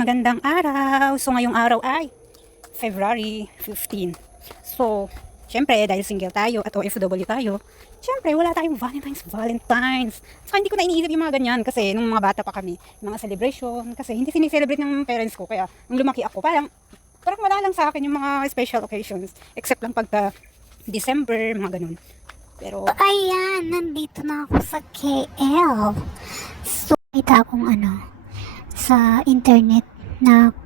Magandang araw. So ngayong araw ay February 15. So, syempre dahil single tayo at OFW tayo, syempre wala tayong Valentine's. Saka hindi ko na iniisip yung mga ganyan kasi nung mga bata pa kami, yung mga celebration, kasi hindi sinicelebrate ng parents ko. Kaya nung lumaki ako, parang wala lang sa akin yung mga special occasions. Except lang pagka December, mga ganun. Pero, Ayan, nandito na ako sa KL. So, kita akong sa internet na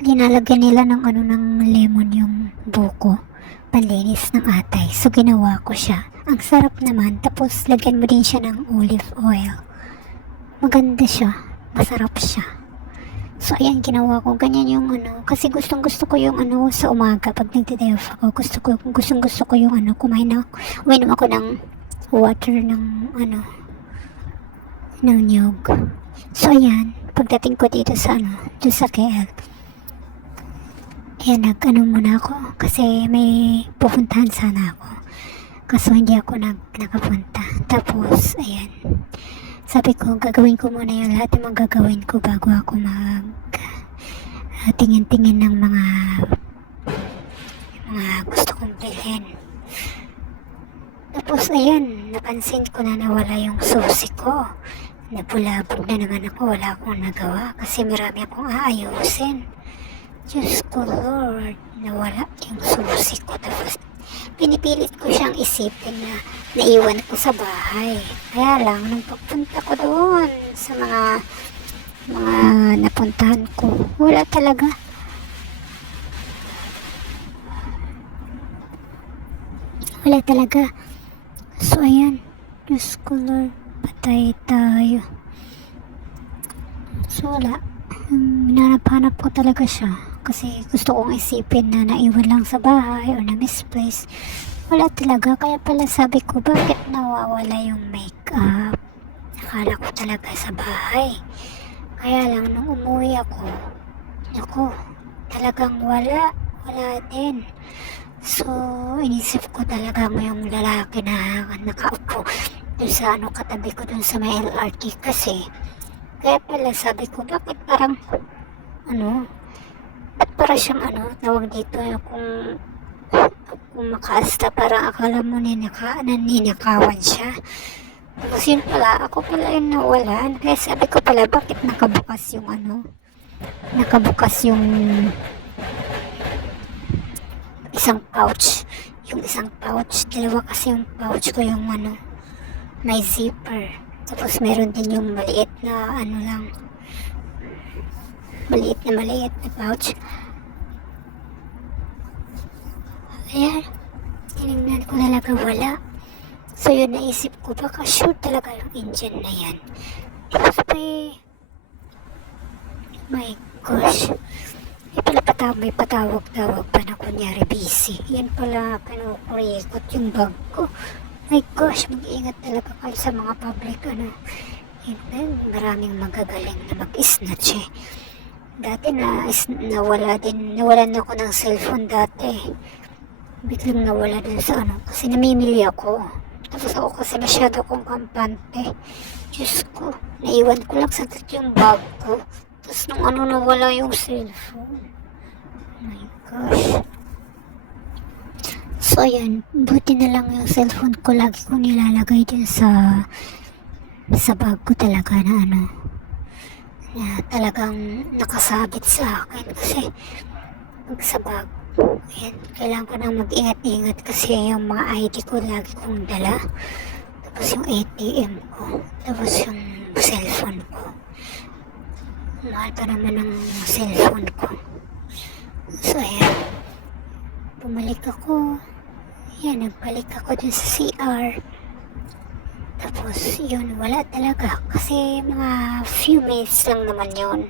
linalagyan nila ng ng lemon yung buko, panlinis ng atay. So, ginawa ko siya. Ang sarap naman. Tapos, lagyan mo din siya ng olive oil. Maganda siya. Masarap siya. So, ayan, ginawa ko. Ganyan yung kasi gustong gusto ko yung sa umaga pag nagde-day off ako. Gustong gusto ko yung uminom ako ng water ng ng niyog. So, ayan, pagdating ko dito sa dito sa KL, ayan, muna ako kasi may pupuntahan sana ako. Kaso hindi ako nakapunta. Tapos, ayan, sabi ko, gagawin ko muna yung lahat ng mga gagawin ko bago ako tingin-tingin ng mga gusto kong bilhin. Tapos, ayan, napansin ko na nawala yung susi ko. Nabulabog na naman ako, wala akong nagawa kasi marami akong aayusin. Diyos ko, Lord, nawala yung susi ko. Tapos, pinipilit ko siyang isipin na naiwan ko sa bahay. Kaya lang, nung pagpunta ko doon sa mga napuntahan ko, wala talaga. Wala talaga. So, ayan. Diyos ko, Lord, patay tayo. So, wala. Hinanap-hanap ko talaga siya. Kasi gusto kong isipin na naiwan lang sa bahay o na misplaced. Wala talaga. Kaya pala sabi ko, bakit nawawala yung makeup? Akala ko talaga sa bahay. Kaya lang, nung umuwi ako, talagang wala din. So, inisip ko talaga yung lalaki na nakaupo dun sa katabi ko dun sa may LRT kasi. Kaya pala sabi ko, bakit parang, ba't para siyang tawag dito, kung makaasta, parang akala mo ninakawan siya. Tapos yun pala, ako pala yung nawalan. Kaya sabi ko pala, bakit nakabukas yung isang pouch. Yung isang pouch, dalawa kasi yung pouch ko yung may zipper. Tapos meron din yung maliit na maliit na pouch. Ayan, tinignan ko talaga wala. So yun, naisip ko, baka sure talaga yung engine na yan. Tapos my gosh, may patawag-tawag pa na kunyari busy. Yan pala, kinukurikot yung bag ko. My gosh, mag-iingat talaga kayo sa mga public, maraming magagaling na mag-snatch eh. Dati nawalan ako ng cellphone dati. Biglang nawala din sa kasi namimili ako. Tapos ako kasi masyado akong kampante. Diyos ko, naiwan ko lang sa yung bag ko. Tapos nung nawala yung cellphone. My gosh. So ayan, buti na lang yung cellphone ko lagi ko nilalagay din sa bag ko talaga na talagang nakasabit sa akin kasi pag sa bag, ayan, kailangan ko na mag-ingat-ingat kasi yung mga ID ko lagi kong dala. Tapos yung ATM ko, tapos yung cellphone ko. Mahal pa naman ang cellphone ko. So ayan, bumalik ako. Ayan, nagbalik ako dun sa CR. Tapos yun, wala talaga kasi mga few minutes lang naman yun.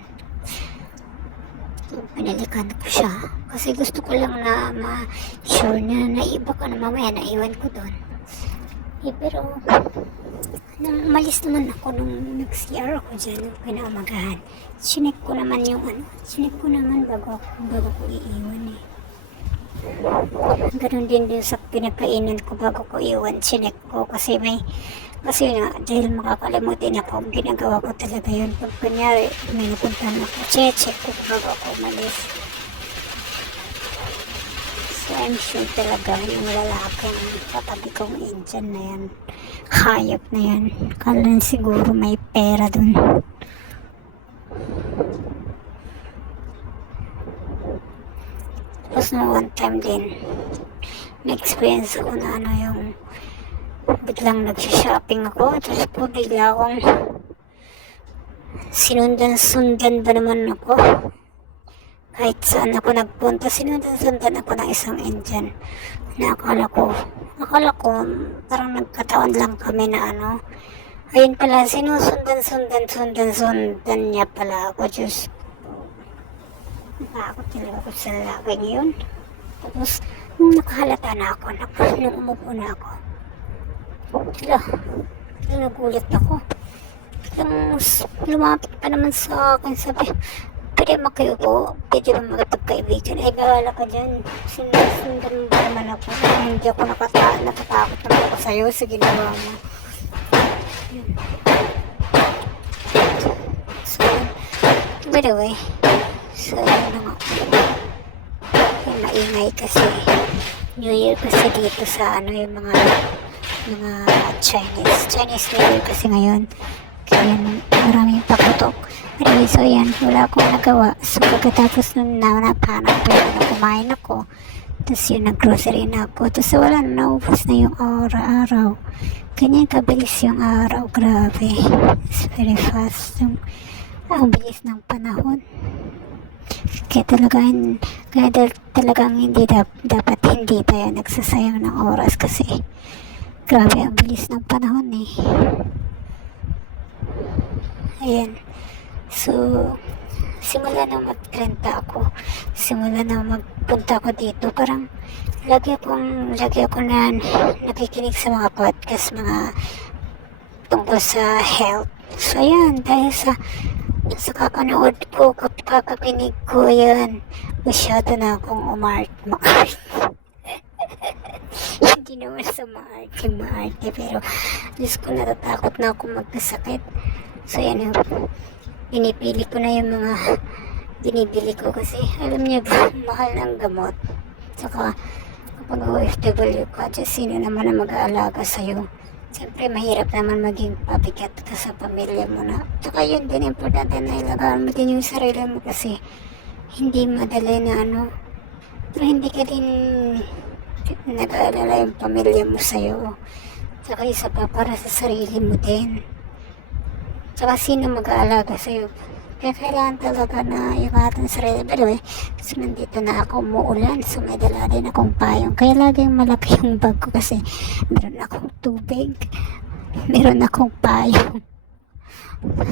So, pinalikan ko siya kasi gusto ko lang na ma-sure na naiba ko na mamaya naiwan ko doon. Pero nung umalis naman ako nung nag-CR ako dyan nung pinaumagahan, chinek ko naman bago ko iiwan eh. Ganun din sa pinagkainan ko bago ko iwan, chinek ko kasi may Kasi yun nga, dahil makakalimutin ako, ginagawa ko talaga yun. Pag kunyari, may napuntahan ako, check ko bago ako umalis. So I'm sure talaga yung lalaking katabi kong Indian na yan, hayop na yan, kala na siguro may pera dun. Tapos no one time din, na-experience ako na ano yung biglang nag-shopping ako, tapos po bigla akong sinundan ba naman ako. Kahit saan ako nagpunta, sinundan ako ng isang Indian na akala ko parang nagkataon lang kami na ano. Ayun pala, sundan niya pala ako. Diyos ko, natakot talaga ako sa lalaking yun. Tapos, nung nakahalata na ako, nung umupo na ako, nagulat ako. Biglang lumapit pa naman sa akin, sabi, pwede makiupo, pwede ba makapagkaibigan? Ay, bahala ka dyan. Sinusundan mo ba naman ako? Hindi ako natatakot naman ako sa'yo sa ginawa mo. So, by the way, so, yun na nga. Yung maingay kasi, New Year kasi dito sa ano yung mga Chinese New Year kasi ngayon. Kaya maraming pakutok. Anyway, so yan, wala akong nagawa. So pagkatapos nung napanap ko yun, kumain ako. Tapos yun, nag-grocery na ako. Tapos wala na, naubos na yung araw. Ganyan kabilis yung araw, grabe. It's very fast. Ang bilis ng panahon. Kaya talagang hindi dapat hindi tayo nagsasayang ng oras kasi grabe ang bilis ng panahon eh. Ayan. So, simula na mag-renta ako, simula na magpunta ako dito, parang lagi ako na nakikinig sa mga podcast, mga tungkol sa health. So, ayan, dahil sa kakanood ko, kakakinig ko, yan, masyado na akong umart. Hindi naman sa maarte, pero Diyos ko, natatakot na ako magkasakit. So, yan yung pinipili ko na yung mga binibili ko kasi alam niyo ba, mahal ng gamot. Saka kapag OFW ka, sino naman na mag-aalaga sa'yo? Siyempre mahirap naman maging pabigat ka sa pamilya mo na. Saka yun din, importante na ilagaan mo din yung sarili mo kasi hindi madali na ano, pero hindi ka din nag-aalala yung pamilya mo sa'yo. Saka isa pa para sa sarili mo din. Saka sino mag-aalaga sa'yo? Kaya kailangan talaga na ingatan sa sarili. By the way, so nandito na ako, umuulan. So may dala din akong payong. Kaya laging malaki yung bag ko kasi meron akong tubig. Meron akong payong.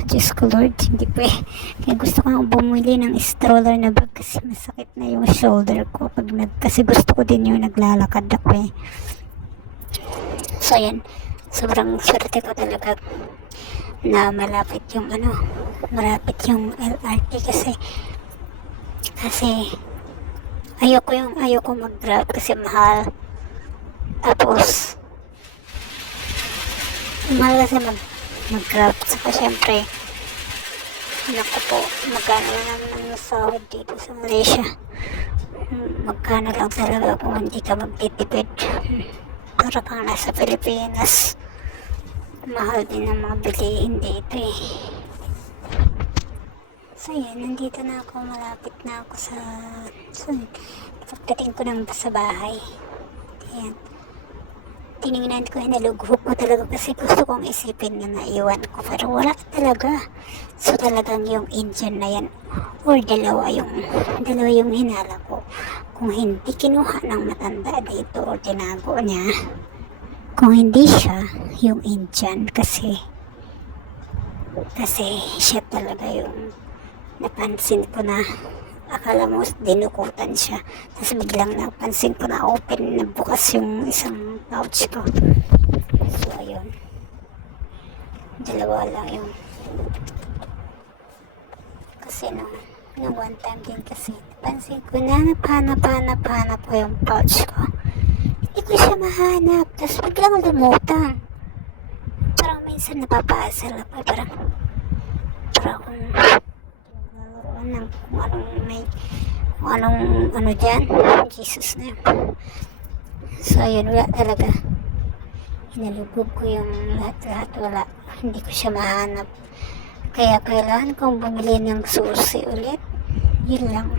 Diyos ko Lord, hindi pa eh. Kaya gusto ko bumili ng stroller na bag kasi masakit na yung shoulder ko. Kasi gusto ko din yung naglalakad ako eh. So yan, sobrang swerte ko talaga na malapit yung LRT kasi ayoko mag-grab kasi mahal. Tapos mahal kasi mag-grab. Saka syempre naku po, magkano naman ang sahod dito sa Malaysia. Magkano lang talaga kung hindi ka magtitipid. Para kang nasa Pilipinas. Mahal din ang mga bilihin dito eh. So yan, nandito na ako, malapit na ako sa pagdating ko ng sa bahay. Ayan. Tinignan ko, hinalugho ko talaga kasi gusto kong isipin na naiwan ko pero wala talaga. So talagang yung Indian na yan or dalawa yung hinala ko. Kung hindi kinuha ng matanda dito or tinago niya, kung hindi siya yung Indian kasi siya talaga yung napansin ko na akala mo dinukutan siya. Tapos biglang napansin ko na open na bukas yung isang pouch ko. So ayun, dalawa lang yung kasi nung one time din kasi napansin ko na napanap ko yung pouch ko. Hindi ko siya mahanap. Tapos biglang lumutang. Parang minsan napapaasal ako. Parang naglaruan ng kung anong kung anong ano dyan. Jesus na yun. So, yun, wala talaga. Hinalugog ko yung lahat-lahat. Wala. Hindi ko siya mahanap. Kaya kailangan kong bumili ng susi ulit. Yun lang.